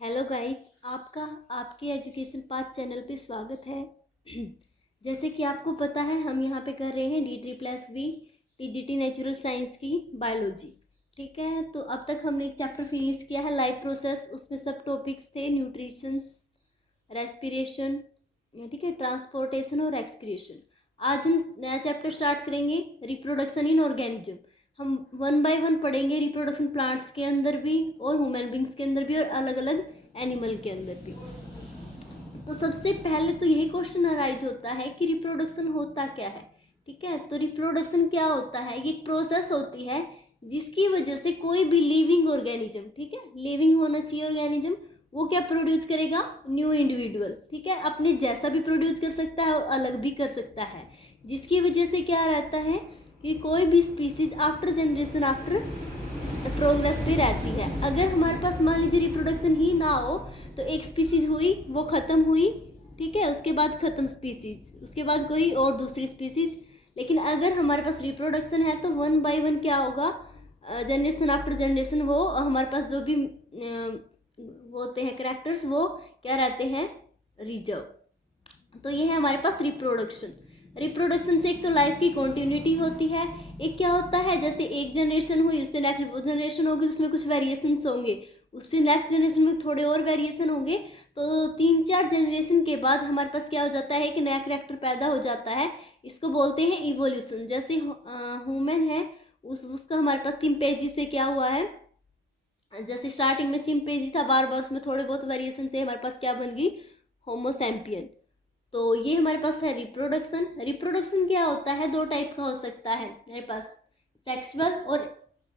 Hello guys, आपका आपके education path channel पे स्वागत है। जैसे कि आपको पता है, हम यहाँ पे कर रहे हैं D3+V TGT नेचुरल साइंस की बायोलॉजी। ठीक है, तो अब तक हमने एक चैप्टर फिनिश किया है, लाइफ प्रोसेस। उसमें सब टॉपिक्स थे न्यूट्रिशंस, रेस्पिरेशन, ठीक है, ट्रांसपोर्टेशन और एक्सक्रीशन। आज हम नया चैप्टर स्टार्ट करेंगे, रिप्रोडक्शन इन ऑर्गेनिज्म। हम वन बाय वन पढ़ेंगे रिप्रोडक्शन प्लांट्स के अंदर भी और ह्यूमन बींग्स के अंदर भी और अलग अलग एनिमल के अंदर भी। तो सबसे पहले तो यही क्वेश्चन अराइज होता है कि रिप्रोडक्शन होता क्या है। ठीक है, तो रिप्रोडक्शन क्या होता है? ये एक प्रोसेस होती है जिसकी वजह से कोई भी लिविंग ऑर्गेनिज्म, ठीक है, लिविंग होना चाहिए ऑर्गेनिज्म, वो क्या प्रोड्यूस करेगा? New individual. ठीक है, अपने जैसा भी प्रोड्यूस कर सकता है और अलग भी कर सकता है, जिसकी वजह से क्या रहता है कि कोई भी species after generation after progress पे रहती है। अगर हमारे पास मान लीजिए रिप्रोडक्शन ही ना हो तो एक स्पीसीज हुई, वो ख़त्म हुई, ठीक है, उसके बाद ख़त्म स्पीसीज, उसके बाद कोई और दूसरी स्पीसीज। लेकिन अगर हमारे पास रिप्रोडक्शन है तो वन बाय वन क्या होगा, जनरेशन आफ्टर जनरेशन, वो हमारे पास जो भी वो होते हैं करेक्टर्स, वो क्या रहते हैं? रिजर्व। तो ये है हमारे पास रिप्रोडक्शन। रिप्रोडक्शन से एक तो लाइफ की कॉन्टिन्यूटी होती है, एक क्या होता है, जैसे एक जनरेशन हुई उससे नेक्स्ट वो जनरेशन होगी, उसमें कुछ वेरिएशंस होंगे, उससे नेक्स्ट जनरेशन में थोड़े और वेरिएशन होंगे। तो 3-4 जनरेशन के बाद हमारे पास क्या हो जाता है, एक नया करेक्टर पैदा हो जाता है। इसको बोलते हैं इवोल्यूशन। जैसे ह्यूमन है, उसका हमारे पास चिंपैंजी से क्या हुआ है, जैसे स्टार्टिंग में चिंपैंजी था, बार बार उसमें थोड़े बहुत वेरिएशन से हमारे पास क्या बन गई, होमो सैपियन। तो ये हमारे पास है रिप्रोडक्शन। रिप्रोडक्शन क्या होता है? 2 टाइप का हो सकता है मेरे पास, सेक्सुअल और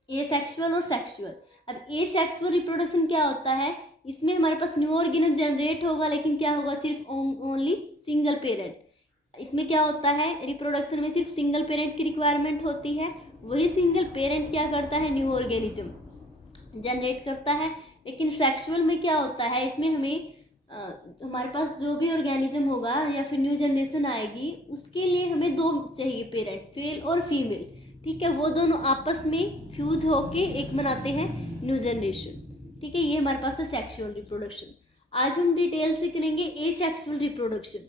एसेक्सुअल और सेक्सुअल। अब एसेक्सुअल रिप्रोडक्शन क्या होता है? इसमें हमारे पास न्यू ऑर्गेनिज्म जनरेट होगा, लेकिन क्या होगा, सिर्फ ओनली सिंगल पेरेंट। इसमें क्या होता है, रिप्रोडक्शन में सिर्फ सिंगल पेरेंट की रिक्वायरमेंट होती है। वही सिंगल पेरेंट क्या करता है, न्यू ऑर्गेनिज्म जनरेट करता है। लेकिन सेक्सुअल में क्या होता है, इसमें हमें हमारे पास जो भी ऑर्गेनिज्म होगा या फिर न्यू जनरेशन आएगी, उसके लिए हमें 2 चाहिए पेरेंट, फेल और फीमेल। ठीक है, वो दोनों आपस में फ्यूज होके एक बनाते हैं न्यू जनरेशन। ठीक है, ये हमारे पास है सेक्सुअल रिप्रोडक्शन। आज हम डिटेल से करेंगे एसेक्सुअल रिप्रोडक्शन।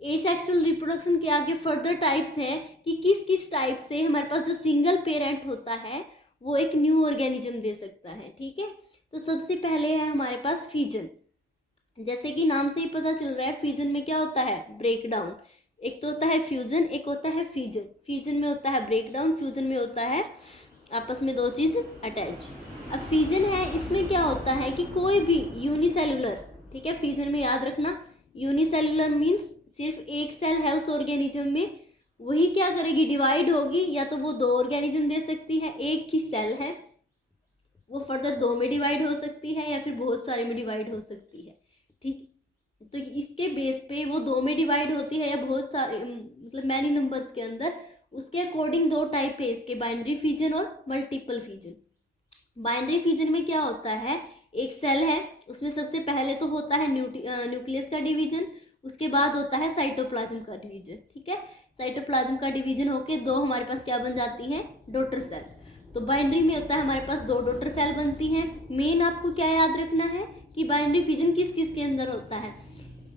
एसेक्सुअल रिप्रोडक्शन के आगे फर्दर टाइप्स हैं कि किस किस टाइप से हमारे पास जो सिंगल पेरेंट होता है वो एक न्यू ऑर्गेनिज्म दे सकता है। ठीक है, तो सबसे पहले है हमारे पास फ्यूजन। जैसे कि नाम से ही पता चल रहा है, फ्यूजन में क्या होता है, ब्रेक डाउन। एक तो होता है फ्यूजन, एक होता है फ्यूजन। फ्यूजन में होता है ब्रेक डाउन, फ्यूजन में होता है आपस में 2 चीज़ अटैच। अब फ्यूजन है, इसमें क्या होता है कि कोई भी यूनिसेलुलर, ठीक है, फ्यूजन में याद रखना, यूनिसेलुलर मीन्स सिर्फ एक सेल है उस ऑर्गेनिज्म में, वही क्या करेगी, डिवाइड होगी। या तो वो 2 ऑर्गेनिज्म दे सकती है, एक ही सेल है वो फर्दर 2 में डिवाइड हो सकती है या फिर बहुत सारे में डिवाइड हो सकती है। ठीक, तो इसके बेस पे वो 2 में डिवाइड होती है या बहुत सारे, मतलब मैनी नंबर्स के अंदर, उसके अकॉर्डिंग 2 टाइप है इसके, बाइनरी फ्यूजन और मल्टीपल फ्यूजन। बाइनरी फ्यूजन में क्या होता है, एक सेल है, उसमें सबसे पहले तो होता है न्यूक्लियस का डिवीजन, उसके बाद होता है साइटोप्लाज्म का डिवीजन। ठीक है, साइटोप्लाज्म का डिवीजन होके 2 हमारे पास क्या बन जाती हैं, डॉटर सेल। तो बाइनरी में होता है हमारे पास 2 डॉटर सेल बनती हैं। मेन आपको क्या याद रखना है कि बाइनरी फ्यूजन किस किस के अंदर होता है,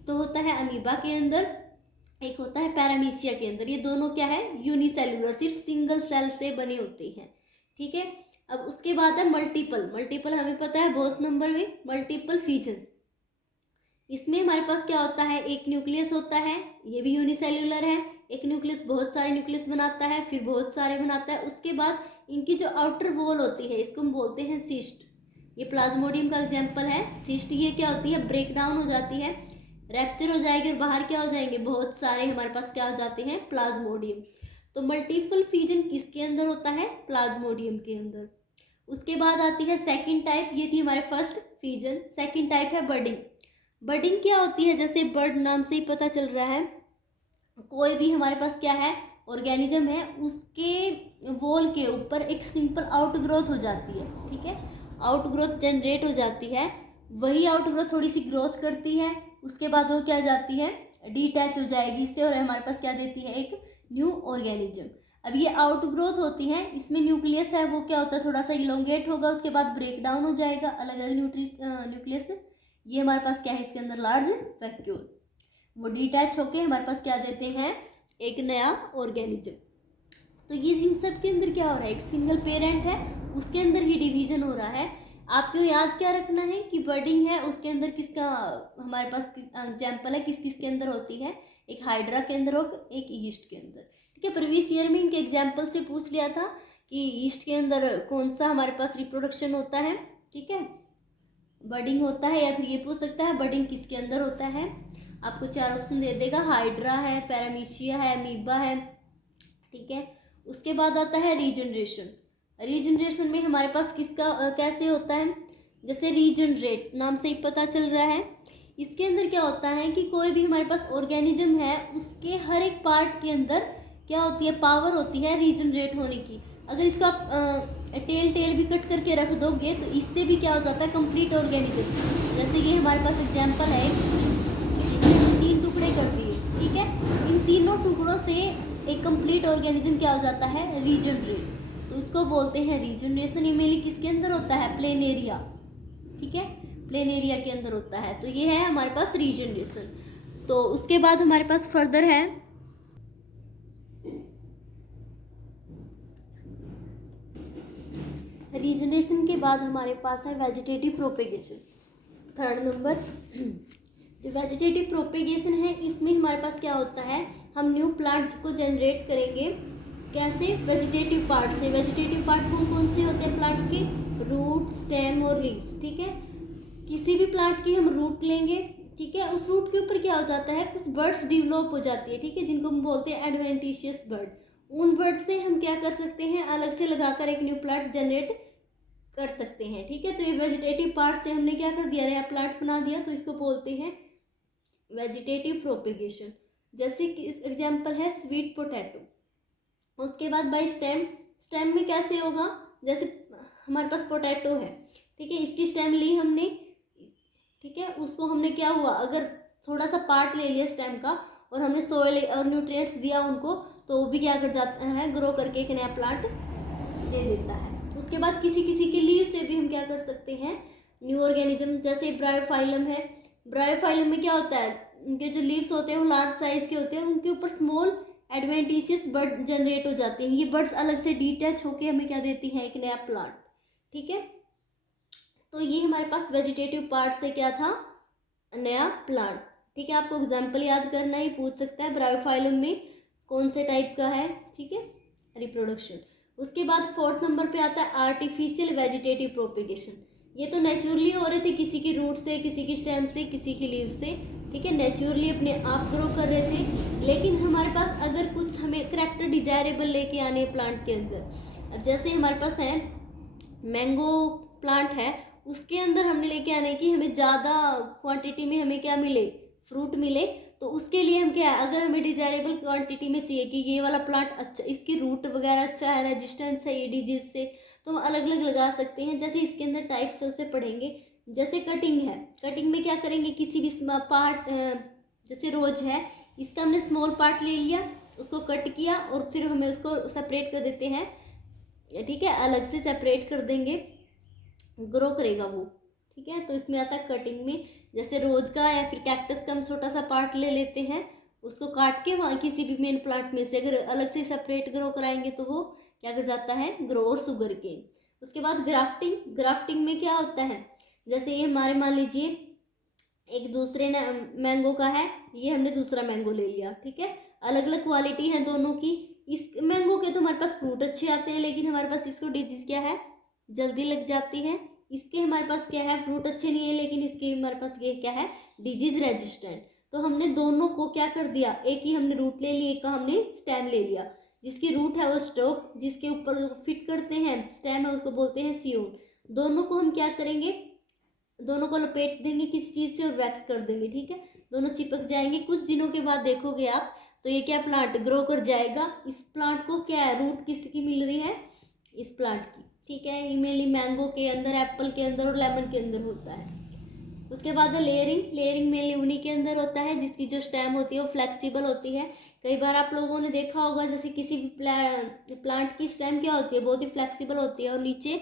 तो होता है अमीबा के अंदर, एक होता है पैरामीशिया के अंदर। ये दोनों क्या है, यूनिसेलुलर, सिर्फ सिंगल सेल से बने होते हैं। ठीक है, अब उसके बाद है मल्टीपल। मल्टीपल हमें पता है बहुत नंबर में, मल्टीपल फ्यूजन। इसमें हमारे पास क्या होता है, एक न्यूक्लियस होता है, ये भी यूनिसेल्युलर है। एक न्यूक्लियस बहुत सारे न्यूक्लियस बनाता है, फिर बहुत सारे बनाता है। उसके बाद इनकी जो आउटर वॉल होती है, इसको हम बोलते हैं सिस्ट। ये प्लाज्मोडियम का एग्जाम्पल है सिस्ट। ये क्या होती है, ब्रेक डाउन हो जाती है, रैप्चर हो जाएगी और बाहर क्या हो जाएंगे, बहुत सारे हमारे पास क्या हो जाते हैं, प्लाज्मोडियम। तो मल्टीपल फ्यूजन किसके अंदर होता है, प्लाज्मोडियम के अंदर। उसके बाद आती है सेकंड टाइप, ये थी हमारे फर्स्ट फ्यूजन। सेकंड टाइप है बडिंग। बडिंग क्या होती है, जैसे बर्ड नाम से ही पता चल रहा है, कोई भी हमारे पास क्या है, ऑर्गेनिज्म है, उसके वॉल के ऊपर एक सिंपल आउटग्रोथ हो जाती है। ठीक है, आउटग्रोथ जनरेट हो जाती है, वही आउटग्रोथ थोड़ी सी ग्रोथ करती है, उसके बाद वो क्या जाती है, डिटैच हो जाएगी इससे, और हमारे पास क्या देती है, एक न्यू ऑर्गेनिज्म। अब ये आउटग्रोथ होती है, इसमें न्यूक्लियस है वो क्या होता है, थोड़ा सा इलोंगेट होगा, उसके बाद ब्रेक डाउन हो जाएगा, अलग अलग न्यूक्लियस ये हमारे पास क्या है, इसके अंदर लार्ज वैक्यूल, वो डिटैच होके हमारे पास क्या देते हैं, एक नया ऑर्गेनिज्म। तो ये इन सब के अंदर क्या हो रहा है, एक सिंगल पेरेंट है, उसके अंदर ही डिवीजन हो रहा है। आपको याद क्या रखना है कि बर्डिंग है, उसके अंदर किसका हमारे पास एग्जाम्पल है, किस किस के अंदर होती है, एक हाइड्रा के अंदर और एक ईस्ट के अंदर। ठीक है, प्रीवियस ईयर में इनके एग्जाम्पल से पूछ लिया था कि ईस्ट के अंदर कौन सा हमारे पास रिप्रोडक्शन होता है, ठीक है, बर्डिंग होता है, या फिर ये पूछ सकता है बर्डिंग किसके अंदर होता है। आपको 4 ऑप्शन दे देगा, हाइड्रा है, पैरामीशिया है, अमीबा है, ठीक है। उसके बाद आता है रीजनरेशन। रीजनरेशन में हमारे पास किसका कैसे होता है, जैसे रीजनरेट नाम से ही पता चल रहा है, इसके अंदर क्या होता है कि कोई भी हमारे पास ऑर्गेनिज्म है, उसके हर एक पार्ट के अंदर क्या होती है, पावर होती है रीजनरेट होने की। अगर इसको आप टेल भी कट करके रख दोगे तो इससे भी क्या हो जाता है, कंप्लीट ऑर्गेनिज्म। जैसे ये हमारे पास एग्जाम्पल है, इसने 3 टुकड़े कर दिए, ठीक है, इन तीनों टुकड़ों से एक कंप्लीट ऑर्गेनिज्म क्या हो जाता है, रीजनरेट, तो इसको बोलते हैं रीजनरेशन। ये मेनली किसके अंदर होता है, प्लेन एरिया, ठीक है, प्लेन एरिया के अंदर होता है। तो ये है हमारे पास रीजनरेशन। तो उसके बाद हमारे पास फर्दर है रीजनरेशन के बाद हमारे पास है वेजिटेटिव प्रोपेगेशन, 3rd नंबर। जो वेजिटेटिव प्रोपेगेशन है, इसमें हमारे पास क्या होता है, हम न्यू प्लांट को जनरेट करेंगे कैसे, वेजिटेटिव पार्ट से। वेजिटेटिव पार्ट कौन कौन से होते हैं प्लांट के, रूट, स्टेम और लीव्स, ठीक है। किसी भी प्लांट की हम रूट लेंगे, ठीक है, उस रूट के ऊपर क्या हो जाता है, कुछ बर्ड्स डेवलप हो जाती है, ठीक है, जिनको हम बोलते हैं एडवेंटिशियस बर्ड। उन बर्ड से हम क्या कर सकते हैं, अलग से लगाकर एक न्यू प्लांट जनरेट कर सकते हैं, ठीक है। तो ये वेजिटेटिव पार्ट से हमने क्या कर दिया, नया प्लांट बना दिया, तो इसको बोलते हैं वेजिटेटिव प्रोपेगेशन। जैसे कि एग्जाम्पल है स्वीट पोटैटो। उसके बाद बाय स्टेम, स्टेम में कैसे होगा, जैसे हमारे पास पोटैटो है, ठीक है, इसकी स्टेम ली हमने, ठीक है, उसको हमने क्या हुआ, अगर थोड़ा सा पार्ट ले लिया स्टेम का और हमने सोइल और न्यूट्रिएंट्स दिया उनको, तो वो भी क्या कर जाता है, ग्रो करके एक नया प्लांट दे देता है। उसके बाद किसी किसी के लीव से भी हम क्या कर सकते हैं, न्यू ऑर्गेनिज्म। जैसे ब्रायोफाइलम है, ब्रायोफाइलम में क्या होता है, उनके जो लीव्स होते हैं वो लार्ज साइज के होते हैं, उनके ऊपर स्मॉल एडवेंटिशियस बर्ड जनरेट हो जाते हैं। ये बर्ड्स अलग से डिटैच होकर हमें क्या देती हैं, एक नया प्लांट, ठीक है। तो ये हमारे पास वेजिटेटिव पार्ट से क्या था, नया प्लांट, ठीक है। आपको एग्जाम्पल याद करना ही पूछ सकता है, ब्रायोफाइलम में कौन से टाइप का है, ठीक है, रिप्रोडक्शन। उसके बाद 4th नंबर पे आता है आर्टिफिशियल वेजिटेटिव प्रोपेगेशन। ये तो नेचुरली हो रहे थे, किसी की रूट से, किसी की स्टेम से, किसी की लीव से, ठीक है, नेचुरली अपने आप ग्रो कर रहे थे। लेकिन हमारे पास अगर कुछ हमें करेक्टर डिजायरेबल लेके आने प्लांट के अंदर, अब जैसे हमारे पास है मैंगो प्लांट है, उसके अंदर हमने लेके आने की, हमें ज़्यादा क्वांटिटी में हमें क्या मिले, फ्रूट मिले, तो उसके लिए हम क्या है, अगर हमें डिजायरेबल क्वांटिटी में चाहिए कि ये वाला प्लांट अच्छा, इसकी रूट वगैरह अच्छा है, रेजिस्टेंस है ये डिजीज से, तो हम अलग अलग लगा सकते हैं। जैसे इसके अंदर टाइप्स है उसे पढ़ेंगे। जैसे कटिंग है, कटिंग में क्या करेंगे, किसी भी पार्ट, जैसे रोज है, इसका हमने स्मॉल पार्ट ले लिया, उसको कट किया और फिर हमें उसको सेपरेट कर देते हैं, ठीक है, अलग से सेपरेट कर देंगे, ग्रो करेगा वो, ठीक है। तो इसमें आता है कटिंग में, जैसे रोज का या फिर कैक्टस का हम छोटा सा पार्ट ले लेते हैं, उसको काट के वहाँ किसी भी मेन प्लांट में से अगर अलग से सेपरेट ग्रो कराएंगे तो वो क्या कर जाता है, ग्रो और सुगर केन। उसके बाद ग्राफ्टिंग, ग्राफ्टिंग में क्या होता है, जैसे ये हमारे मान लीजिए एक दूसरे मैंगो का है, ये हमने दूसरा मैंगो ले लिया, ठीक है, अलग अलग क्वालिटी है दोनों की। इस मैंगो के तो हमारे पास फ्रूट अच्छे आते हैं, लेकिन हमारे पास इसको डिजीज क्या है, जल्दी लग जाती है। इसके हमारे पास क्या है, फ्रूट अच्छे नहीं है, लेकिन इसके हमारे पास ये क्या है, डिजीज रेजिस्टेंट। तो हमने दोनों को क्या कर दिया, एक ही हमने रूट ले लिया, एक का हमने स्टेम ले लिया। जिसकी रूट है वो स्टोक, जिसके ऊपर फिट करते हैं स्टेम है उसको बोलते हैं सियोन। दोनों को हम क्या करेंगे, दोनों को लपेट देंगे किसी चीज़ से और वैक्स कर देंगे, ठीक है, दोनों चिपक जाएंगे। कुछ दिनों के बाद देखोगे आप, तो ये क्या प्लांट ग्रो कर जाएगा। इस प्लांट को क्या है, रूट किसकी मिल रही है, इस प्लांट की, ठीक है। ये मेनली मैंगो के अंदर, एप्पल के अंदर और लेमन के अंदर होता है। उसके बाद है लेयरिंग, लेयरिंग मेनली उन्हीं के अंदर होता है जिसकी जो स्टेम होती है वो फ्लेक्सिबल होती है। कई बार आप लोगों ने देखा होगा, जैसे किसी भी प्लांट की स्टेम क्या होती है, बहुत ही फ्लेक्सिबल होती है और नीचे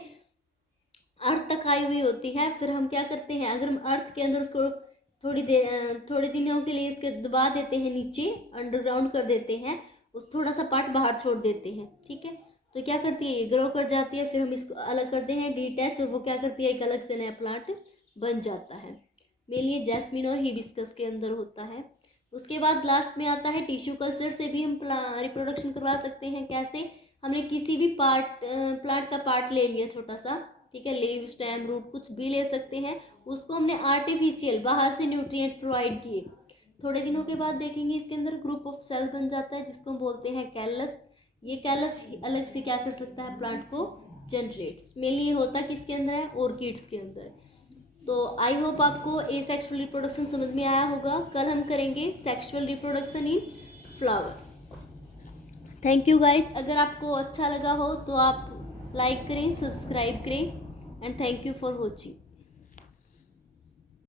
अर्थ तक आई हुई होती है। फिर हम क्या करते हैं, अगर हम अर्थ के अंदर उसको थोड़े दिनों के लिए इसके दबा देते हैं, नीचे अंडरग्राउंड कर देते हैं, उस थोड़ा सा पार्ट बाहर छोड़ देते हैं, ठीक है। तो क्या करती है, ये ग्रो कर जाती है। फिर हम इसको अलग करते हैं, डीटैच, और वो क्या करती है, एक अलग से नया प्लांट बन जाता है। मेनली ये जैस्मिन और हिबिस्कस के अंदर होता है। उसके बाद लास्ट में आता है टिश्यू कल्चर से भी हम रिप्रोडक्शन करवा सकते हैं। कैसे, हमने किसी भी प्लांट का पार्ट ले लिया छोटा सा, ठीक है, लीव, स्टेम, रूट, कुछ भी ले सकते हैं, उसको हमने आर्टिफिशियल बाहर से न्यूट्रिएंट प्रोवाइड किए। थोड़े दिनों के बाद देखेंगे इसके अंदर ग्रुप ऑफ सेल बन जाता है, जिसको हम बोलते हैं कैलस। ये कैलस अलग से क्या कर सकता है, प्लांट को जनरेट। मेनली ये होता किसके अंदर है, ऑर्किड्स के अंदर। तो आई होप आपको ए सेक्सुअल रिप्रोडक्शन समझ में आया होगा। कल हम करेंगे sexual reproduction in flower. Thank you guys. अगर आपको अच्छा लगा हो तो आप लाइक करें, सब्सक्राइब करें, and thank you for watching.